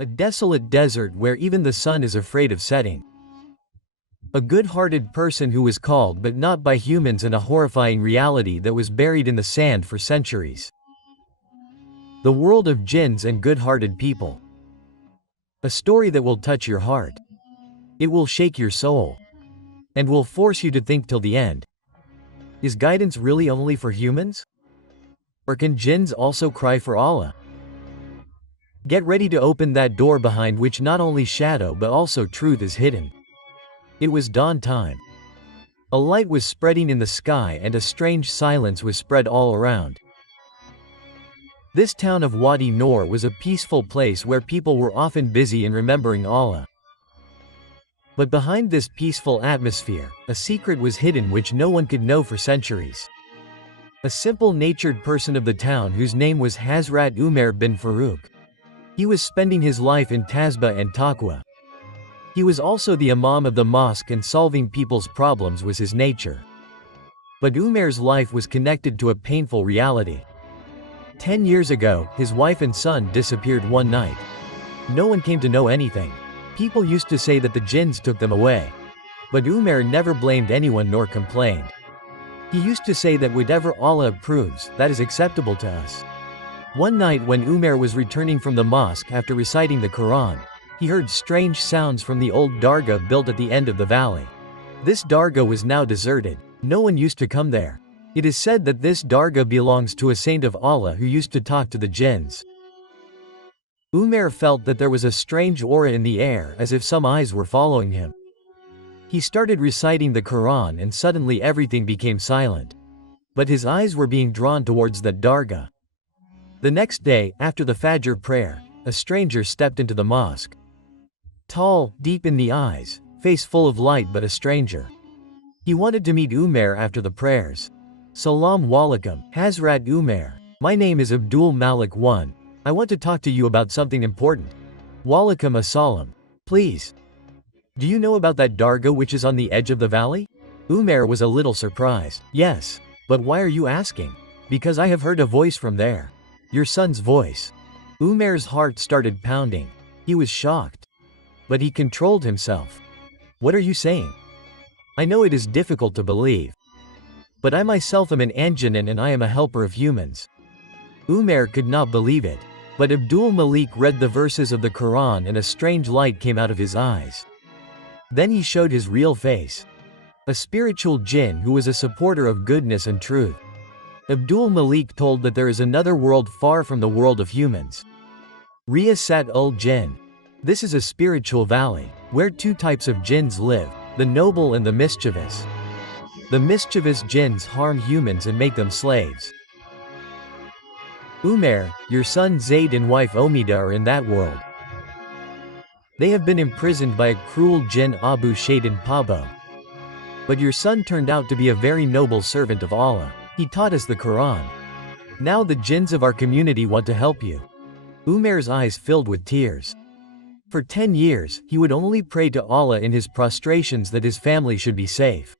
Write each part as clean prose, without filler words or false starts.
A desolate desert where even the sun is afraid of setting. A good-hearted person who was called but not by humans, and a horrifying reality that was buried in the sand for centuries. The world of jinns and good-hearted people. A story that will touch your heart. It will shake your soul. And will force you to think till the end. Is guidance really only for humans? Or can jinns also cry for Allah? Get ready to open that door behind which not only shadow but also truth is hidden. It was dawn time. A light was spreading in the sky and a strange silence was spread all around. This town of Wadi Nur was a peaceful place where people were often busy in remembering Allah. But behind this peaceful atmosphere, a secret was hidden which no one could know for centuries. A simple-natured person of the town whose name was Hazrat Umar bin Farooq. He was spending his life in Tazbah and Taqwa. He was also the imam of the mosque, and solving people's problems was his nature. But Umar's life was connected to a painful reality. 10 years ago, his wife and son disappeared one night. No one came to know anything. People used to say that the jinns took them away. But Umar never blamed anyone nor complained. He used to say that whatever Allah approves, that is acceptable to us. One night when Umar was returning from the mosque after reciting the Quran, he heard strange sounds from the old dargah built at the end of the valley. This dargah was now deserted. No one used to come there. It is said that this dargah belongs to a saint of Allah who used to talk to the jinns. Umar felt that there was a strange aura in the air, as if some eyes were following him. He started reciting the Quran and suddenly everything became silent. But his eyes were being drawn towards that dargah. The next day, after the Fajr prayer, a stranger stepped into the mosque. Tall, deep in the eyes, face full of light, but a stranger. He wanted to meet Umar after the prayers. Salam walaikum, Hazrat Umar. My name is Abdul Malik I. I want to talk to you about something important. Walaikum assalam. Please. Do you know about that dargah which is on the edge of the valley? Umar was a little surprised. Yes. But why are you asking? Because I have heard a voice from there. Your son's voice. Umar's heart started pounding. He was shocked. But he controlled himself. What are you saying? I know it is difficult to believe. But I myself am an Anjanin and I am a helper of humans. Umar could not believe it. But Abdul Malik read the verses of the Quran and a strange light came out of his eyes. Then he showed his real face. A spiritual jinn who was a supporter of goodness and truth. Abdul Malik told that there is another world far from the world of humans. Riyasat ul Jinn. This is a spiritual valley, where two types of jinns live, the noble and the mischievous. The mischievous jinns harm humans and make them slaves. Umar, your son Zayd and wife Omida are in that world. They have been imprisoned by a cruel jinn, Abu Shaitan Pabo. But your son turned out to be a very noble servant of Allah. He taught us the Quran. Now the jinns of our community want to help you. Umar's eyes filled with tears. For 10 years, he would only pray to Allah in his prostrations that his family should be safe.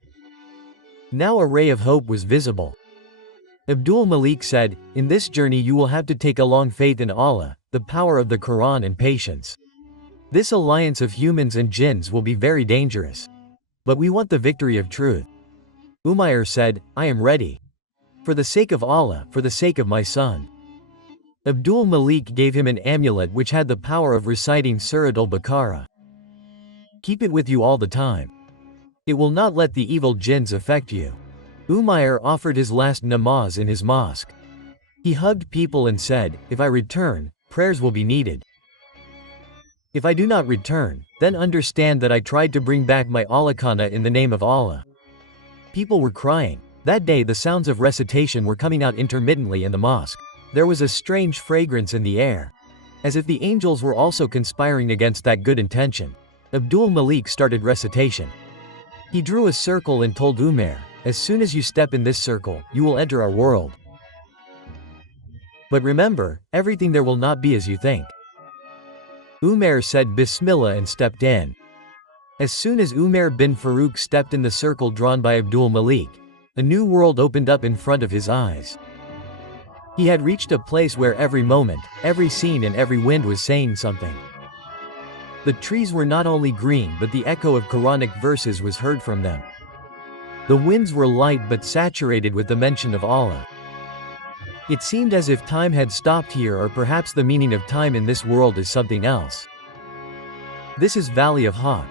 Now a ray of hope was visible. Abdul Malik said, in this journey you will have to take along faith in Allah, the power of the Quran and patience. This alliance of humans and jinns will be very dangerous. But we want the victory of truth. Umar said, I am ready. For the sake of Allah, for the sake of my son. Abdul Malik gave him an amulet which had the power of reciting Surat al-Baqarah. Keep it with you all the time. It will not let the evil jinns affect you. Umar offered his last namaz in his mosque. He hugged people and said, if I return, prayers will be needed. If I do not return, then understand that I tried to bring back my alakana in the name of Allah. People were crying. That day the sounds of recitation were coming out intermittently in the mosque. There was a strange fragrance in the air. As if the angels were also conspiring against that good intention. Abdul Malik started recitation. He drew a circle and told Umar, as soon as you step in this circle, you will enter our world. But remember, everything there will not be as you think. Umar said Bismillah and stepped in. As soon as Umar bin Farooq stepped in the circle drawn by Abdul Malik, a new world opened up in front of his eyes. He had reached a place where every moment, every scene and every wind was saying something. The trees were not only green but the echo of Quranic verses was heard from them. The winds were light but saturated with the mention of Allah. It seemed as if time had stopped here, or perhaps the meaning of time in this world is something else. This is Valley of Hawk.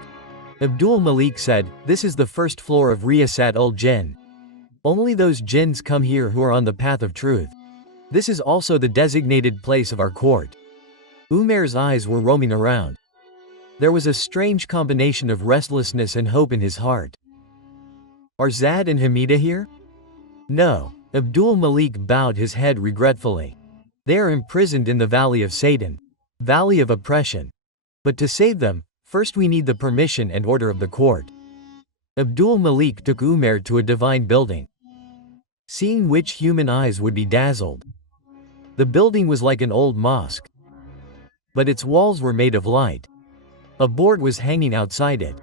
Abdul Malik said, this is the first floor of Riyasat ul Jinn. Only those jinns come here who are on the path of truth. This is also the designated place of our court. Umair's eyes were roaming around. There was a strange combination of restlessness and hope in his heart. Are Zad and Hamida here? No. Abdul Malik bowed his head regretfully. They are imprisoned in the Valley of Satan, Valley of Oppression. But to save them, first we need the permission and order of the court. Abdul Malik took Umair to a divine building, seeing which human eyes would be dazzled. The building was like an old mosque, but its walls were made of light. A board was hanging outside it,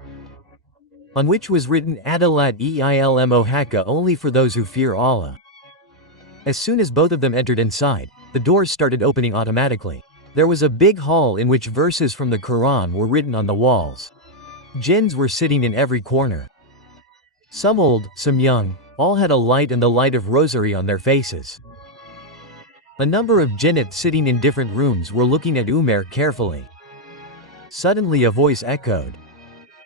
on which was written Adalat Ilmo Haqqa, only for those who fear Allah. As soon as both of them entered inside, the doors started opening automatically. There was a big hall in which verses from the Quran were written on the walls. Jinns were sitting in every corner. Some old, some young, all had a light and the light of rosary on their faces. A number of jinnats sitting in different rooms were looking at Umair carefully. Suddenly a voice echoed.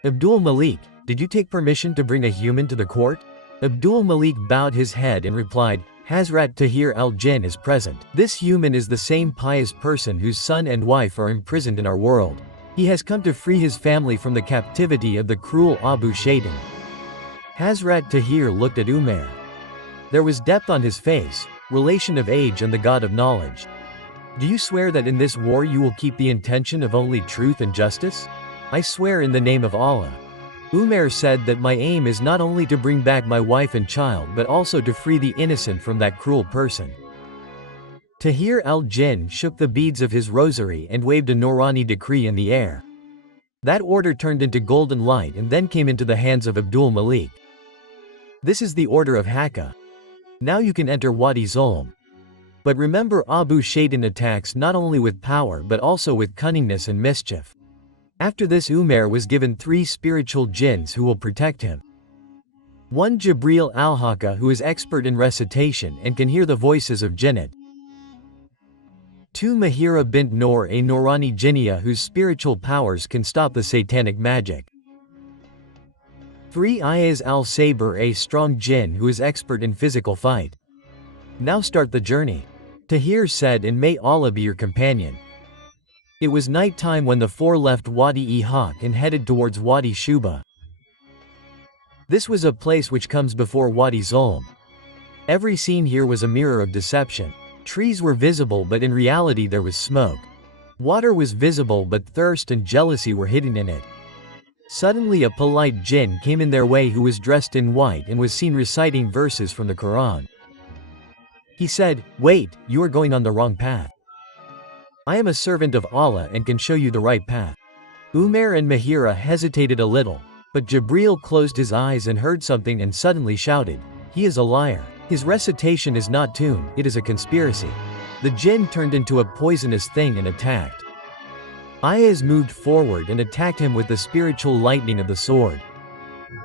Abdul Malik, did you take permission to bring a human to the court? Abdul Malik bowed his head and replied, Hazrat Tahir al-Jinn is present. This human is the same pious person whose son and wife are imprisoned in our world. He has come to free his family from the captivity of the cruel Abu Shaitan. Hazrat Tahir looked at Umair. There was depth on his face, relation of age and the God of knowledge. Do you swear that in this war you will keep the intention of only truth and justice? I swear in the name of Allah. Umair said that my aim is not only to bring back my wife and child but also to free the innocent from that cruel person. Tahir al-Jinn shook the beads of his rosary and waved a Noorani decree in the air. That order turned into golden light and then came into the hands of Abdul Malik. This is the order of Haqqa. Now you can enter Wadi Zulm. But remember, Abu Shaitan attacks not only with power but also with cunningness and mischief. After this, Umair was given 3 spiritual jinns who will protect him. 1 Jibril al-Haqqa, who is expert in recitation and can hear the voices of jinnat. 2 Mahira bint Noor, a Noorani jinniya whose spiritual powers can stop the satanic magic. 3 Ayaz al-Sabr, a strong jinn who is expert in physical fight. Now start the journey. Tahir said, and may Allah be your companion. It was night time when the 4 left Wadi-e-Haq and headed towards Wadi Shuba. This was a place which comes before Wadi Zulm. Every scene here was a mirror of deception. Trees were visible but in reality there was smoke. Water was visible but thirst and jealousy were hidden in it. Suddenly a polite jinn came in their way who was dressed in white and was seen reciting verses from the Quran. He said, wait, you are going on the wrong path. I am a servant of Allah and can show you the right path. Umair and Mahira hesitated a little, but Jibril closed his eyes and heard something and suddenly shouted, he is a liar. His recitation is not tune, it is a conspiracy. The jinn turned into a poisonous thing and attacked. Ayaz moved forward and attacked him with the spiritual lightning of the sword.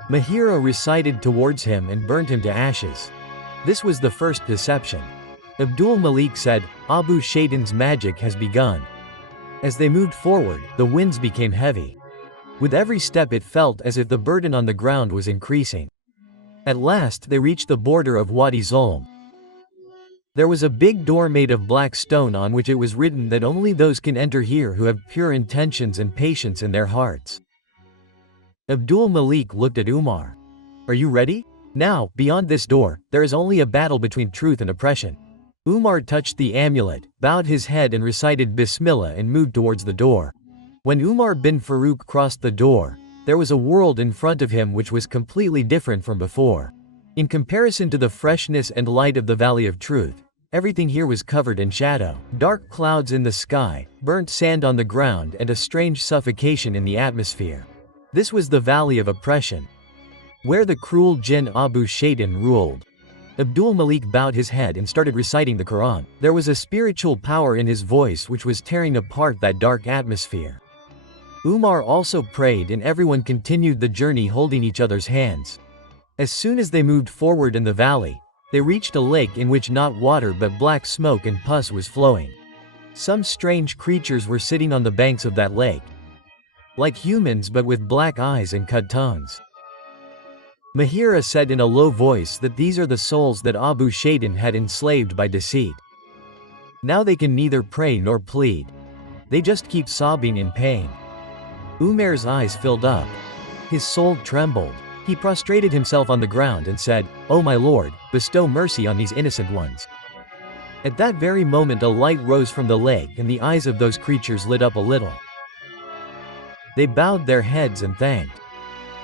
Mahira recited towards him and burnt him to ashes. This was the first deception. Abdul Malik said, Abu Shaitan's magic has begun. As they moved forward, the winds became heavy. With every step it felt as if the burden on the ground was increasing. At last they reached the border of Wadi Zulm. There was a big door made of black stone on which it was written that only those can enter here who have pure intentions and patience in their hearts. Abdul Malik looked at Umar. Are you ready? Now, beyond this door, there is only a battle between truth and oppression. Umar touched the amulet, bowed his head and recited Bismillah and moved towards the door. When Umar bin Farouk crossed the door, there was a world in front of him which was completely different from before. In comparison to the freshness and light of the Valley of Truth, everything here was covered in shadow. Dark clouds in the sky, burnt sand on the ground and a strange suffocation in the atmosphere. This was the Valley of Oppression, where the cruel jinn Abu Shaitan ruled. Abdul Malik bowed his head and started reciting the Quran. There was a spiritual power in his voice which was tearing apart that dark atmosphere. Umar also prayed and everyone continued the journey holding each other's hands. As soon as they moved forward in the valley, they reached a lake in which not water but black smoke and pus was flowing. Some strange creatures were sitting on the banks of that lake. Like humans but with black eyes and cut tongues. Mahira said in a low voice that these are the souls that Abu Shaitan had enslaved by deceit. Now they can neither pray nor plead. They just keep sobbing in pain. Umar's eyes filled up. His soul trembled. He prostrated himself on the ground and said, "O my Lord, bestow mercy on these innocent ones." At that very moment a light rose from the lake and the eyes of those creatures lit up a little. They bowed their heads and thanked.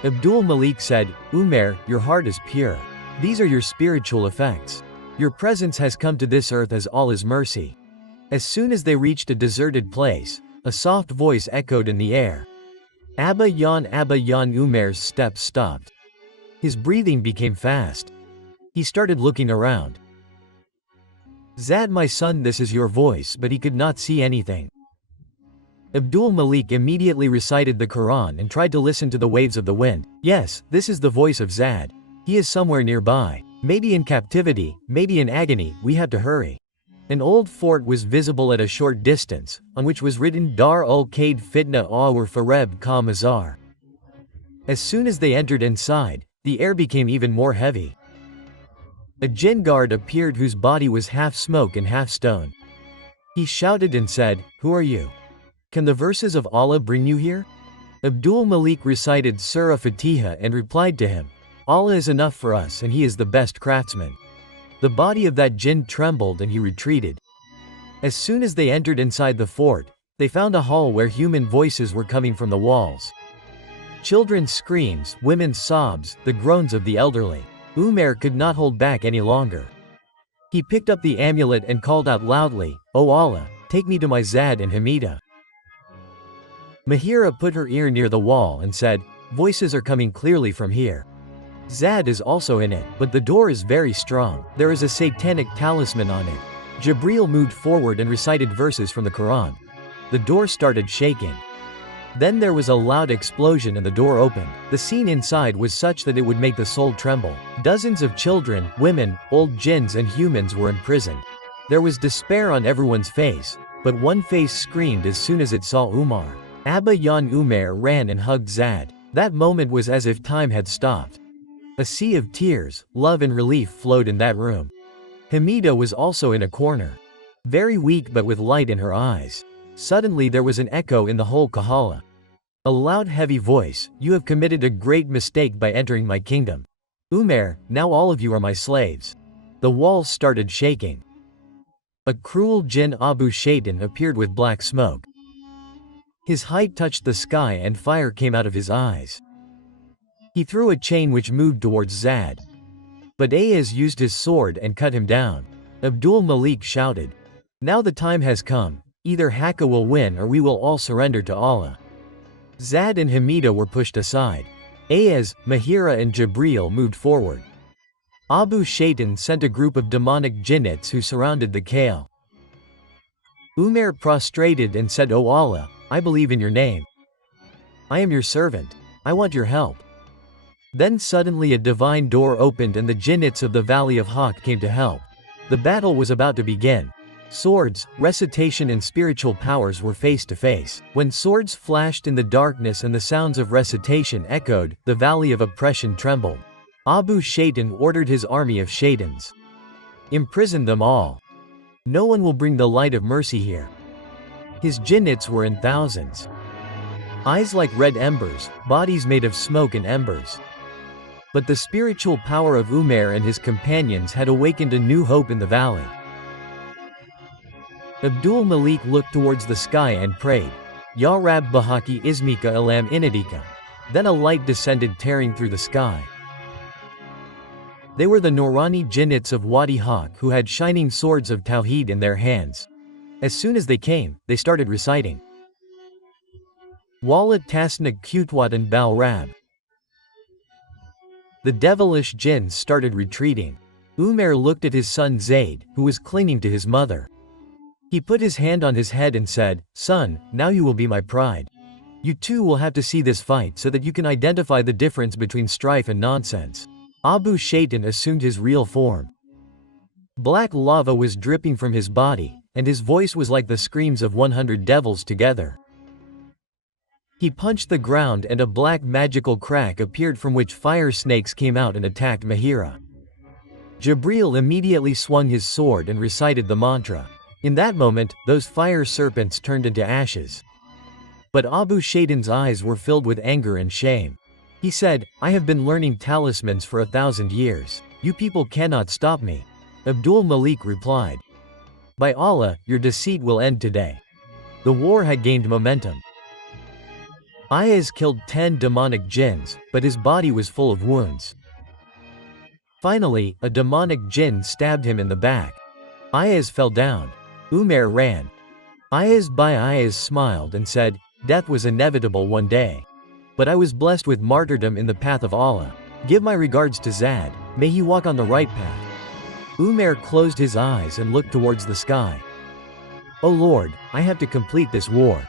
Abdul Malik said, "Umar, your heart is pure. These are your spiritual effects. Your presence has come to this earth as all is mercy." As soon as they reached a deserted place, a soft voice echoed in the air. Abba Yan Umar's steps stopped. His breathing became fast. He started looking around. "Zad, my son, this is your voice," but he could not see anything. Abdul Malik immediately recited the Quran and tried to listen to the waves of the wind. Yes, this is the voice of Zad. He is somewhere nearby. Maybe in captivity, maybe in agony, we have to hurry. An old fort was visible at a short distance, on which was written Dar ul-Qaid Fitna Awar Fareb Ka Mazar. As soon as they entered inside, the air became even more heavy. A jinn guard appeared whose body was half smoke and half stone. He shouted and said, "Who are you? Can the verses of Allah bring you here?" Abdul Malik recited Surah Fatiha and replied to him, "Allah is enough for us and he is the best craftsman." The body of that jinn trembled and he retreated. As soon as they entered inside the fort, they found a hall where human voices were coming from the walls. Children's screams, women's sobs, the groans of the elderly. Umar could not hold back any longer. He picked up the amulet and called out loudly, "O Allah, take me to my Zad and Hamida." Mahira put her ear near the wall and said, "Voices are coming clearly from here. Zad is also in it, but the door is very strong. There is a satanic talisman on it." Jibreel moved forward and recited verses from the Quran. The door started shaking. Then there was a loud explosion and the door opened. The scene inside was such that it would make the soul tremble. Dozens of children, women, old jinns and humans were imprisoned. There was despair on everyone's face, but one face screamed as soon as it saw Umar. Abba Yan Umar ran and hugged Zad. That moment was as if time had stopped. A sea of tears, love and relief flowed in that room. Hamida was also in a corner. Very weak but with light in her eyes. Suddenly there was an echo in the whole Kahala. A loud heavy voice, "You have committed a great mistake by entering my kingdom. Umar, now all of you are my slaves." The walls started shaking. A cruel jinn Abu Shaitan appeared with black smoke. His height touched the sky and fire came out of his eyes. He threw a chain which moved towards Zad. But Ayaz used his sword and cut him down. Abdul Malik shouted, "Now the time has come. Either Hakka will win or we will all surrender to Allah." Zad and Hamida were pushed aside. Ayaz, Mahira and Jibreel moved forward. Abu Shaitan sent a group of demonic jinnits who surrounded the Kale. Umar prostrated and said, "O Allah, I believe in your name. I am your servant. I want your help." Then suddenly a divine door opened and the jinnits of the Valley of Hawk came to help. The battle was about to begin. Swords, recitation and spiritual powers were face to face. When swords flashed in the darkness and the sounds of recitation echoed, the Valley of Oppression trembled. Abu Shaitan ordered his army of Shaitans. "Imprison them all. No one will bring the light of mercy here." His jinnits were in thousands. Eyes like red embers, bodies made of smoke and embers. But the spiritual power of Umar and his companions had awakened a new hope in the valley. Abdul Malik looked towards the sky and prayed, "Ya Rab Bahaki Ismika Alam Inadika." Then a light descended tearing through the sky. They were the Norani jinnits of Wadi Hawk who had shining swords of Tawheed in their hands. As soon as they came, they started reciting, "Walat Tasnak Kutwatan Bal Rab." The devilish jinns started retreating. Umar looked at his son Zayd, who was clinging to his mother. He put his hand on his head and said, "Son, now you will be my pride." You too will have to see this fight so that you can identify the difference between strife and nonsense. Abu Shaitan assumed his real form. Black lava was dripping from his body, and his voice was like the screams of 100 devils together. He punched the ground and a black magical crack appeared from which fire snakes came out and attacked Mahira. Jibreel immediately swung his sword and recited the mantra. In that moment, those fire serpents turned into ashes. But Abu Shaitan's eyes were filled with anger and shame. He said, "I have been learning talismans for 1,000 years. You people cannot stop me." Abdul Malik replied, "By Allah, your deceit will end today." The war had gained momentum. Ayaz killed 10 demonic jinns, but his body was full of wounds. Finally, a demonic jinn stabbed him in the back. Ayaz fell down. Umair ran. Ayaz smiled and said, "Death was inevitable one day. But I was blessed with martyrdom in the path of Allah. Give my regards to Zad, may he walk on the right path." Umair closed his eyes and looked towards the sky. "O Lord, I have to complete this war.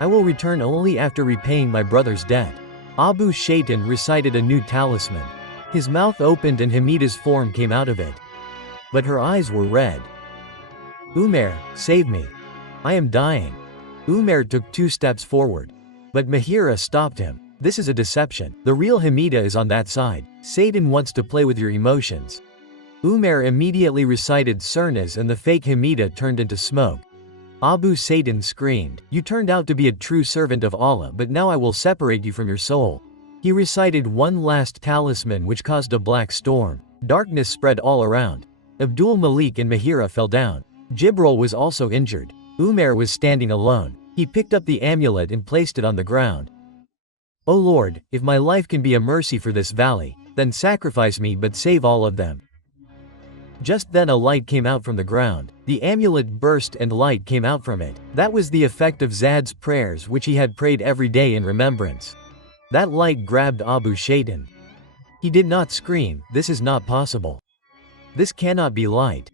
I will return only after repaying my brother's debt." Abu Shaitan recited a new talisman. His mouth opened and Hamida's form came out of it. But her eyes were red. "Umair, save me. I am dying." Umair took 2 steps forward. But Mahira stopped him. "This is a deception. The real Hamida is on that side. Satan wants to play with your emotions." Umair immediately recited surnas and the fake Hamida turned into smoke. Abu Shaitan screamed, "You turned out to be a true servant of Allah, but now I will separate you from your soul." He recited one last talisman which caused a black storm. Darkness spread all around. Abdul Malik and Mahira fell down. Jibril was also injured. Umair was standing alone. He picked up the amulet and placed it on the ground. "O Lord, if my life can be a mercy for this valley, then sacrifice me but save all of them." Just then a light came out from the ground. The amulet burst and light came out from it. That was the effect of Zad's prayers which he had prayed every day in remembrance. That light grabbed Abu Shaitan. He did not scream, "This is not possible. This cannot be light."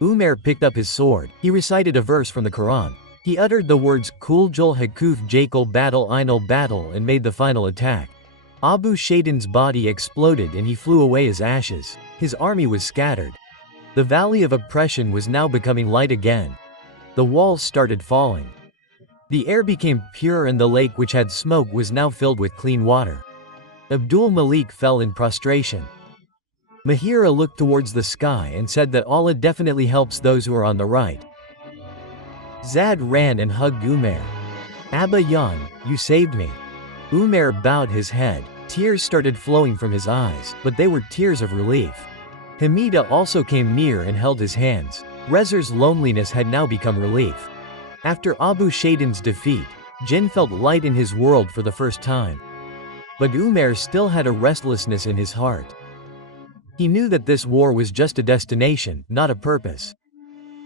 Umair picked up his sword. He recited a verse from the Quran. He uttered the words Kuljul Hakuf Jakal Battle Einal Battle and made the final attack. Abu Shaitan's body exploded and he flew away as ashes. His army was scattered. The valley of oppression was now becoming light again. The walls started falling. The air became pure and the lake which had smoke was now filled with clean water. Abdul Malik fell in prostration. Mahira looked towards the sky and said that Allah definitely helps those who are on the right. Zad ran and hugged Umair. "Abba Yan, you saved me." Umair bowed his head. Tears started flowing from his eyes, but they were tears of relief. Hamida also came near and held his hands. Rezer's loneliness had now become relief. After Abu Shaitan's defeat, Jinn felt light in his world for the first time. But Umair still had a restlessness in his heart. He knew that this war was just a destination, not a purpose.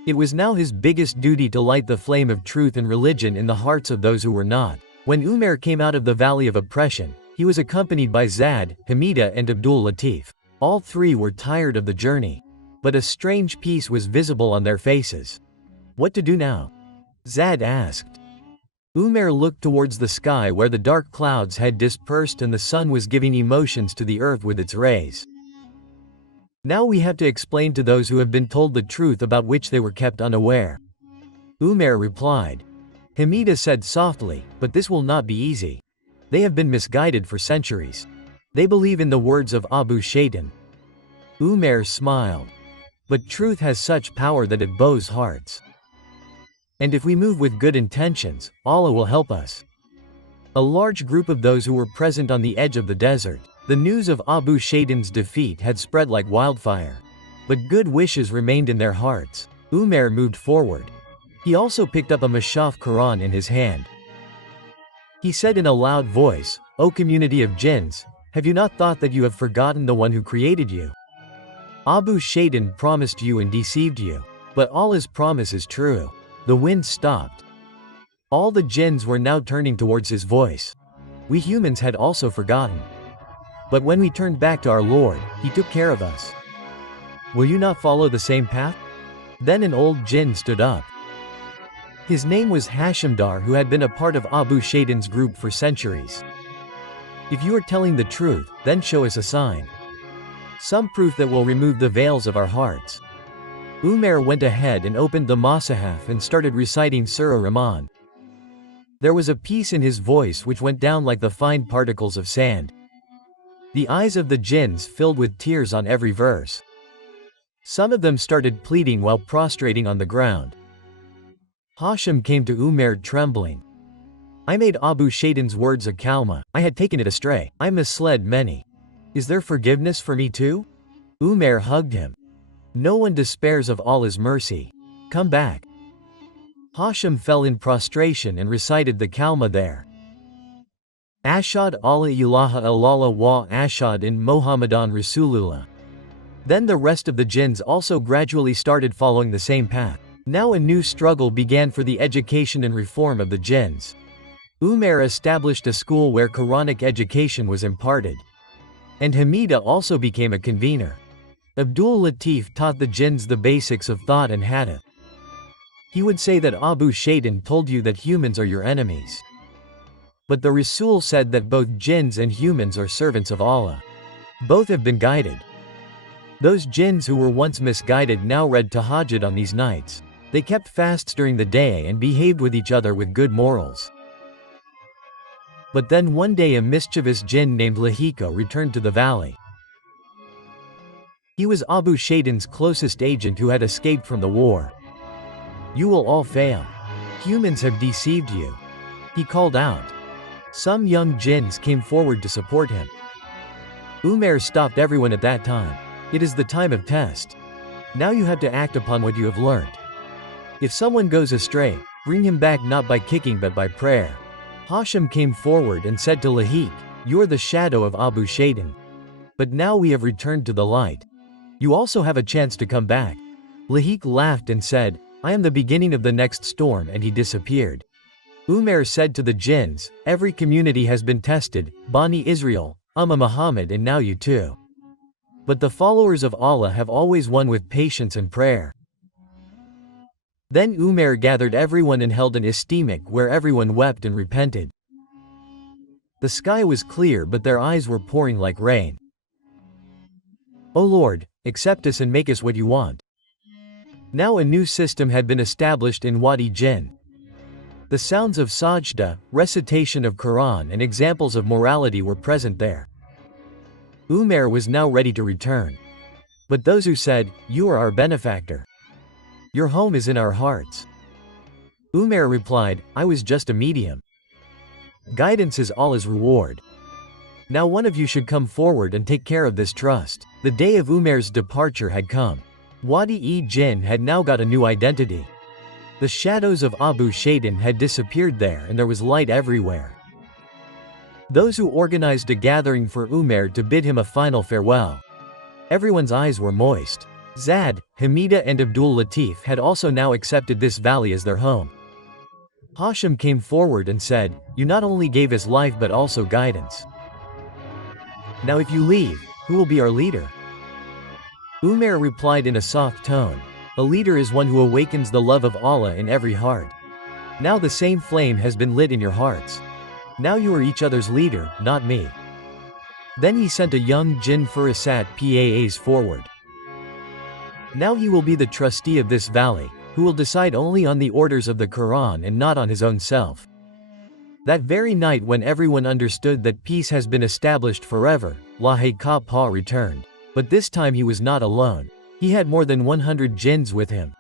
It was now his biggest duty to light the flame of truth and religion in the hearts of those who were not. When Umair came out of the valley of oppression, he was accompanied by Zad, Hamida and Abdul Latif. All 3 were tired of the journey. But a strange peace was visible on their faces. "What to do now?" Zad asked. Umair looked towards the sky where the dark clouds had dispersed and the sun was giving emotions to the earth with its rays. "Now we have to explain to those who have been told the truth about which they were kept unaware." Umair replied. Hamida said softly, "But this will not be easy. They have been misguided for centuries. They believe in the words of Abu Shaitan." Umair smiled. "But truth has such power that it bows hearts. And if we move with good intentions, Allah will help us." A large group of those who were present on the edge of the desert. The news of Abu Shaitan's defeat had spread like wildfire. But good wishes remained in their hearts. Umair moved forward. He also picked up a Mashaf Quran in his hand. He said in a loud voice, "O community of jinns, have you not thought that you have forgotten the one who created you? Abu Shaitan promised you and deceived you. But Allah's promise is true." The wind stopped. All the jinns were now turning towards his voice. We humans had also forgotten. But when we turned back to our Lord, He took care of us. Will you not follow the same path? Then an old jinn stood up. His name was Hashimdar, who had been a part of Abu Shaitan's group for centuries. If you are telling the truth, then show us a sign. Some proof that will remove the veils of our hearts. Umair went ahead and opened the Masahaf and started reciting Surah Rahman. There was a peace in his voice which went down like the fine particles of sand. The eyes of the jinns filled with tears on every verse. Some of them started pleading while prostrating on the ground. Hashim came to Umair trembling. I made Abu Shaitan's words a kalma, I had taken it astray, I misled many. Is there forgiveness for me too? Umair hugged him. No one despairs of Allah's mercy. Come back. Hashim fell in prostration and recited the kalma there. Ashad Allah ilaha illallah wa ashad in Muhammadan Rasulullah. Then the rest of the jinns also gradually started following the same path. Now a new struggle began for the education and reform of the jinns. Umair established a school where Quranic education was imparted. And Hamida also became a convener. Abdul Latif taught the jinns the basics of thought and hadith. He would say that Abu Shaitan told you that humans are your enemies. But the Rasul said that both jinns and humans are servants of Allah. Both have been guided. Those jinns who were once misguided now read Tahajjud on these nights. They kept fasts during the day and behaved with each other with good morals. But then one day a mischievous jinn named Lahika returned to the valley. He was Abu Shaitan's closest agent who had escaped from the war. You will all fail. Humans have deceived you. He called out. Some young jinns came forward to support him. Umair stopped everyone at that time. It is the time of test. Now you have to act upon what you have learned. If someone goes astray, bring him back not by kicking but by prayer. Hashim came forward and said to Lahik, you are the shadow of Abu Shaitan. But now we have returned to the light. You also have a chance to come back. Lahik laughed and said, I am the beginning of the next storm, and he disappeared. Umair said to the jinns, every community has been tested, Bani Israel, Muhammad, and now you too. But the followers of Allah have always won with patience and prayer. Then Umair gathered everyone and held an istimak where everyone wept and repented. The sky was clear but their eyes were pouring like rain. O Lord, accept us and make us what you want. Now a new system had been established in Wadi Jinn. The sounds of sajda, recitation of Quran and examples of morality were present there. Umair was now ready to return. But those who said, you are our benefactor. Your home is in our hearts. Umair replied, I was just a medium. Guidance is Allah's reward. Now one of you should come forward and take care of this trust. The day of Umair's departure had come. Wadi-e-Jinn had now got a new identity. The shadows of Abu Shaitan had disappeared there and there was light everywhere. Those who organized a gathering for Umair to bid him a final farewell. Everyone's eyes were moist. Zad, Hamida and Abdul Latif had also now accepted this valley as their home. Hashim came forward and said, you not only gave us life but also guidance. Now if you leave, who will be our leader? Umair replied in a soft tone, a leader is one who awakens the love of Allah in every heart. Now the same flame has been lit in your hearts. Now you are each other's leader, not me. Then he sent a young Jinn Furasat Paas forward. Now he will be the trustee of this valley, who will decide only on the orders of the Quran and not on his own self. That very night when everyone understood that peace has been established forever, Lahika Pa returned. But this time he was not alone. He had more than 100 jinns with him,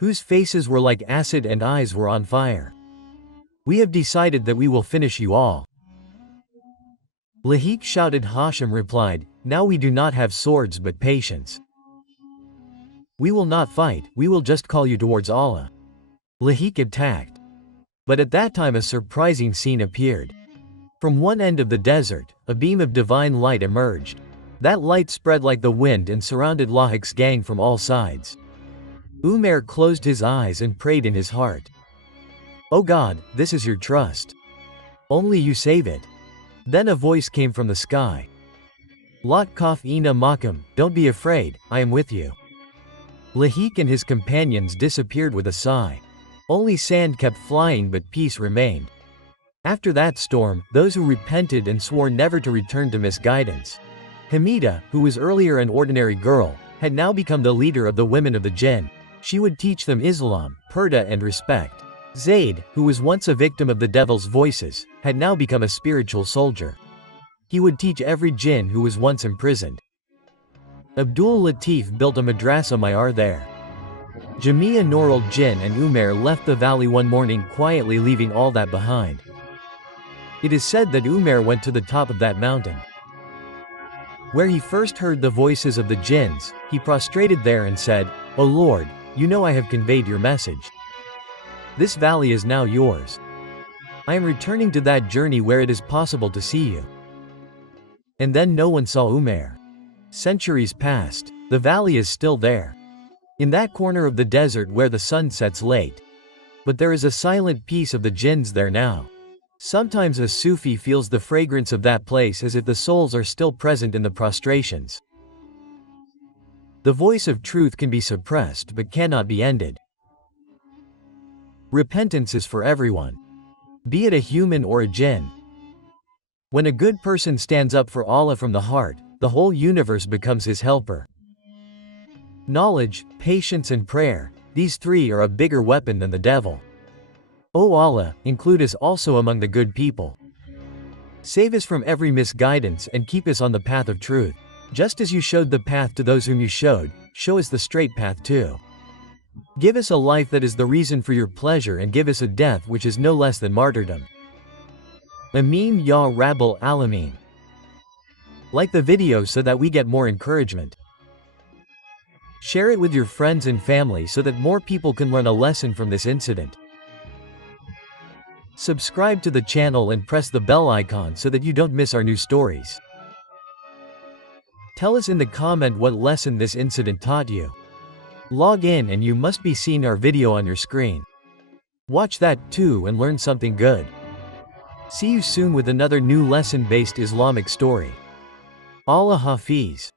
whose faces were like acid and eyes were on fire. We have decided that we will finish you all. Lahik shouted. Hashim replied, now we do not have swords but patience. We will not fight, we will just call you towards Allah. Lahik attacked. But at that time a surprising scene appeared. From one end of the desert, a beam of divine light emerged. That light spread like the wind and surrounded Lahik's gang from all sides. Umair closed his eyes and prayed in his heart. O God, this is your trust. Only you save it. Then a voice came from the sky. Lot Kaf Ina Makam, don't be afraid, I am with you. Lahik and his companions disappeared with a sigh. Only sand kept flying, but peace remained. After that storm, those who repented and swore never to return to misguidance. Hamida, who was earlier an ordinary girl, had now become the leader of the women of the Jinn. She would teach them Islam, purdah and respect. Zayd, who was once a victim of the devil's voices, had now become a spiritual soldier. He would teach every Jinn who was once imprisoned. Abdul Latif built a madrasa Mayar there. Jamia Noral Jinn and Umair left the valley one morning quietly, leaving all that behind. It is said that Umair went to the top of that mountain. Where he first heard the voices of the jinns, he prostrated there and said, "O Lord, you know I have conveyed your message. This valley is now yours. I am returning to that journey where it is possible to see you." And then no one saw Umair. Centuries passed. The valley is still there, in that corner of the desert where the sun sets late. But there is a silent peace of the jinns there now. Sometimes a Sufi feels the fragrance of that place as if the souls are still present in the prostrations. The voice of truth can be suppressed but cannot be ended. Repentance is for everyone, be it a human or a jinn. When a good person stands up for Allah from the heart, the whole universe becomes his helper. Knowledge, patience and prayer, these three are a bigger weapon than the devil. O Allah, include us also among the good people. Save us from every misguidance and keep us on the path of truth. Just as you showed the path to those whom you showed, show us the straight path too. Give us a life that is the reason for your pleasure, and give us a death which is no less than martyrdom. Ameen Ya Rabbal Alameen. Like the video so that we get more encouragement. Share it with your friends and family so that more people can learn a lesson from this incident. Subscribe to the channel and press the bell icon so that you don't miss our new stories. Tell us in the comment what lesson this incident taught you. Log in and you must be seeing our video on your screen. Watch that too and learn something good. See you soon with another new lesson-based Islamic story. Allah Hafiz.